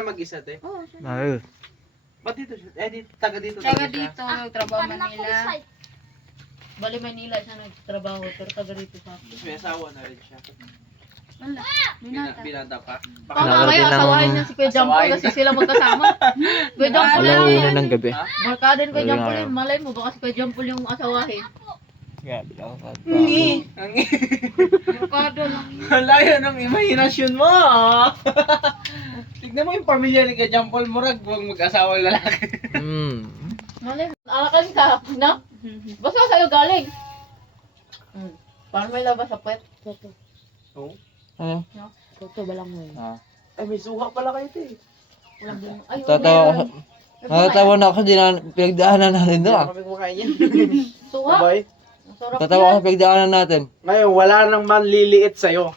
siya mag-isa, te? Oo, siya. Ayos. Ba't dito siya? Taga dito. Taga talaga siya. dito, nagtrabaho Manila. Bali Manila siya nagtrabaho, pero taga dito sa akin. Tapos may asawa na rin siya. Wala, binata. Binata pa. Tama Nakarating kayo, ng- asawahin niya si Kuya Jampol Asawahin. kasi sila magkasama. Kuya Jampol Alauna ng gabi. Barkada ni Kuya Wala Jampol nga. yun. Malay mo, baka si Kuya Jampol yung asawahin. Grabe ako. Ang Barkada lang. layo ng imahinasyon mo. Tignan mo yung pamilya ni Kajampol Murag, huwag mag-asawang lalaki. Malay mo, alakan ka, na? Basta sa'yo galing. Paano may labas sa puwet? Toto. Oo. Ano? Toto, balang mo yun. Ay, may suha pala kayo, te. Walang bunga. Ay, Tatawa ko. Natatawa na ako kasi pinagdaanan natin doon. Kami kumakain yan. Suha? Sabay. Ang sarap Tatawa ko yan. sa pinagdaanan natin. Ngayon, wala nang manliliit sa'yo.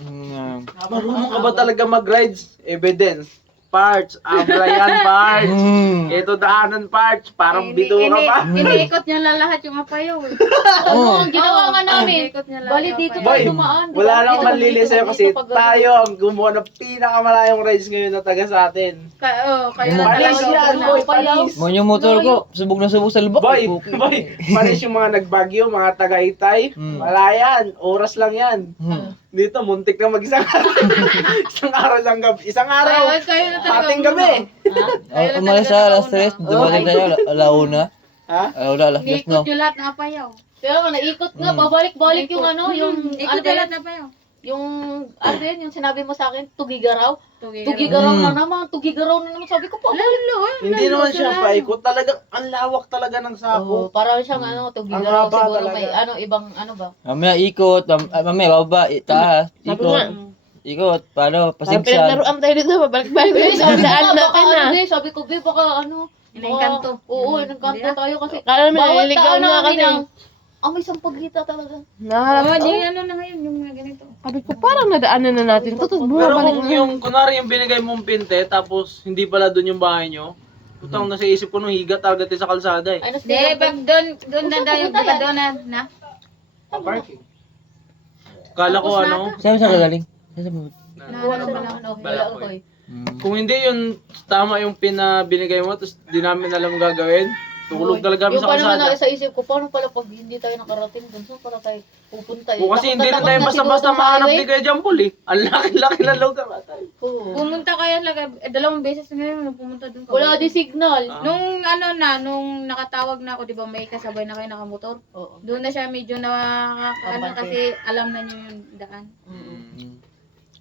Mm, Marunong ka ba talaga mag-rides? Evidence. Parts. Abrayan parts. Ito daanan parts. Parang bito ka pa. Iniikot niya na lahat yung apayaw. Oo. Ang ginawa nga namin. Iniikot niya lahat Bali yung dito apayaw. tayo Boy, dumaan. di wala ba? nang Dito, manlili dito, sa'yo dito, kasi pag- tayo ang gumawa ng pinakamalayong rides ngayon na taga sa atin. Kayo Yung na Panis talaga yan, na. boy. Panis. Mo yung motor ko, subog na subog sa lubak. Boy, boy. Panis yung mga nagbagyo, mga taga-Itay. Wala yan. Oras lang yan. Dito, muntik na mag-isang araw. Isang araw lang gabi. Isang araw. Kayo na talaga. Ating gabi. Umalis sa alas 3, dumating tayo alauna. Ha? Alauna, alas 10, Iniikot no? niyo lahat ng apayaw. Kaya nga, naikot nga, pabalik-balik yung ano, yung, Ikot ano ba niyo yun? lahat ng apayaw. Yung, ano ba yun, yung sinabi mo sa akin, tugigaraw? Tugigaraw. Tugigaraw na naman, tugigaraw na naman. Sabi ko, pabalik. Hindi naman siya paikot. Talagang, ang lawak talaga ng Oo, sako. parang siyang ano, tugigaraw. Ang haba Siguro talaga. may ano, ibang ano ba? Mamaya ikot, mamaya baba, taas, ikot. Ikot, paano, pasigsan. Pinaglaruan tayo dito, babalik-balik tayo sa daan Baka natin ano, na. be, sabi ko, be, baka ano. Inaengkanto. Oo, inaengkanto tayo kasi. Kala naman, Bawat naliligaw taan na namin kasi. ang, may sampagita talaga. Naharap Oo, ko. di ano na ngayon, yung mga ganito. Sabi ko, parang nadaanan na natin to. Tapos Pero bumabalik kung na. yung, kunwari yung binigay mong pinte, tapos hindi pala doon yung bahay nyo, putang nasa isip ko nung higa talaga tayo sa kalsada eh. Ay, Hindi, pag doon na daw yung pupunta yan? doon na. Parking. Kala ko Tapos ano, Saan sa gagaling? Saan sa bubot? Wala sa mga ano, wala Balakoy. ko eh. kung hindi yun tama yung pinabinigay mo, tapos di namin alam gagawin, tulog talaga kami Yung sa pa naman kalsada. sa isip ko, paano pala pag hindi tayo nakarating dun? Saan pala tayo pupunta eh? O kasi hindi na Takot tayo na basta-basta siguro sa mahanap highway. ni Kuya Jampol eh. Ang laki-laki na lugar ba tayo? Oo. Pumunta kayo talaga, dalawang beses ngayon pumunta doon. Wala di signal. Nung ano na, nung nakatawag na ako, di ba may kasabay na kayo nakamotor? Oo. Doon na siya medyo ano Abante. kasi alam na niyo yung daan.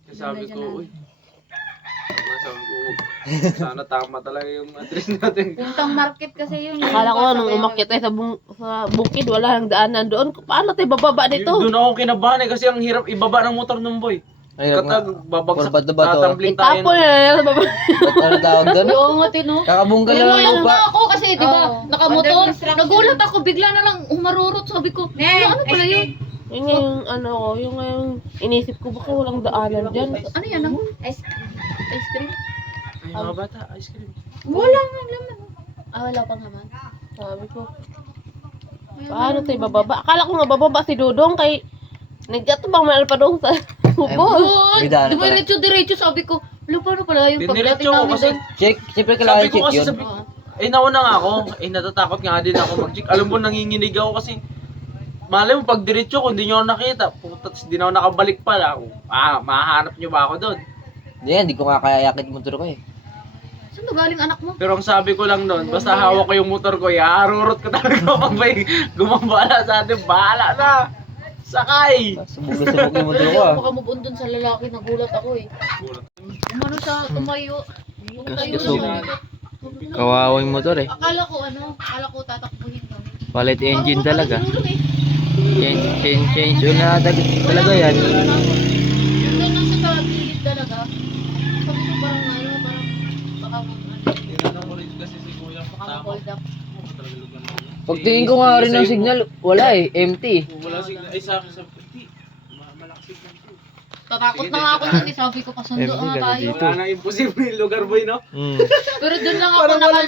Kasi sabi ko, uy. Sabi ko, sana tama talaga yung address natin. Puntang market kasi yun. Akala ko nung umakyat tayo sa bukid, wala nang daanan doon. Paano tayo bababa dito? Doon ako kinabahan eh kasi ang hirap ibaba ng motor ng boy. Ayun nga. Katag babagsak, Puro bato-bato. tatambling tayo. Itapon na lang sa baba. Ba't ano tawag doon? Oo nga, Tino. Kakabunggal na lang Nagulat lupa. na ako kasi, di ba, Oo. nakamotor. Under construction. Nagulat ako, bigla na lang umarurot. Sabi ko, ano pala yun? Yun nga yung ano ko, yung nga yung inisip ko, baka walang daanan dyan. Ano yan? Ang Ice ice cream? Ay, mga bata, ice cream. Wala nga laman. Wala pang naman. Sabi ko, paano tayo bababa? Akala ko nga bababa si Dudong kay nagkatubang mahal pa doon sa ubo. Oo, May daanan di ba pala. diretso sabi ko, paano pala yung Diniretso pagdating ko namin kasi, doon? Check, siyempre sabi kailangan ko check kasi yun. sabi ko, nauna nga ako, natatakot nga din ako mag-check. Alam mo, nanginginig ako kasi, malay mo, pag diretso ko, hindi nyo ako nakita, puta, hindi na ako nakabalik pala. Mahanap nyo ba ako doon? Hindi ko nga kaya yakit motor ko eh. Saan to galing anak mo? Pero ang sabi ko lang doon, basta hawak ko yung motor ko, iarurot ko talaga pag may gumabala sa atin, bahala na! Sakay! Subog na subog yung motor ko ah. Baka mabun doon sa lalaki, nagulat ako eh. Umano siya, tumayo. Tumayo Kasog. na. Kawawa yung motor eh. Akala ko tatakbuhin kami. Palit engine talaga. Siguro eh. Change na talaga yan. Yung ganun sa gilid talaga. Sabi ko parang baka Tinanong ko rin kasi si Kuya, mag-hold up. Pagtingin ko nga rin ng signal, wala eh, empty. Wala signal, ay sa hindi, malakas signal ko. Tatakot na nga ako dun eh. Sabi ko, kasundo nga tayo. Wala na imposible yung lugar boy, no? Pero dun lang ako nakalma.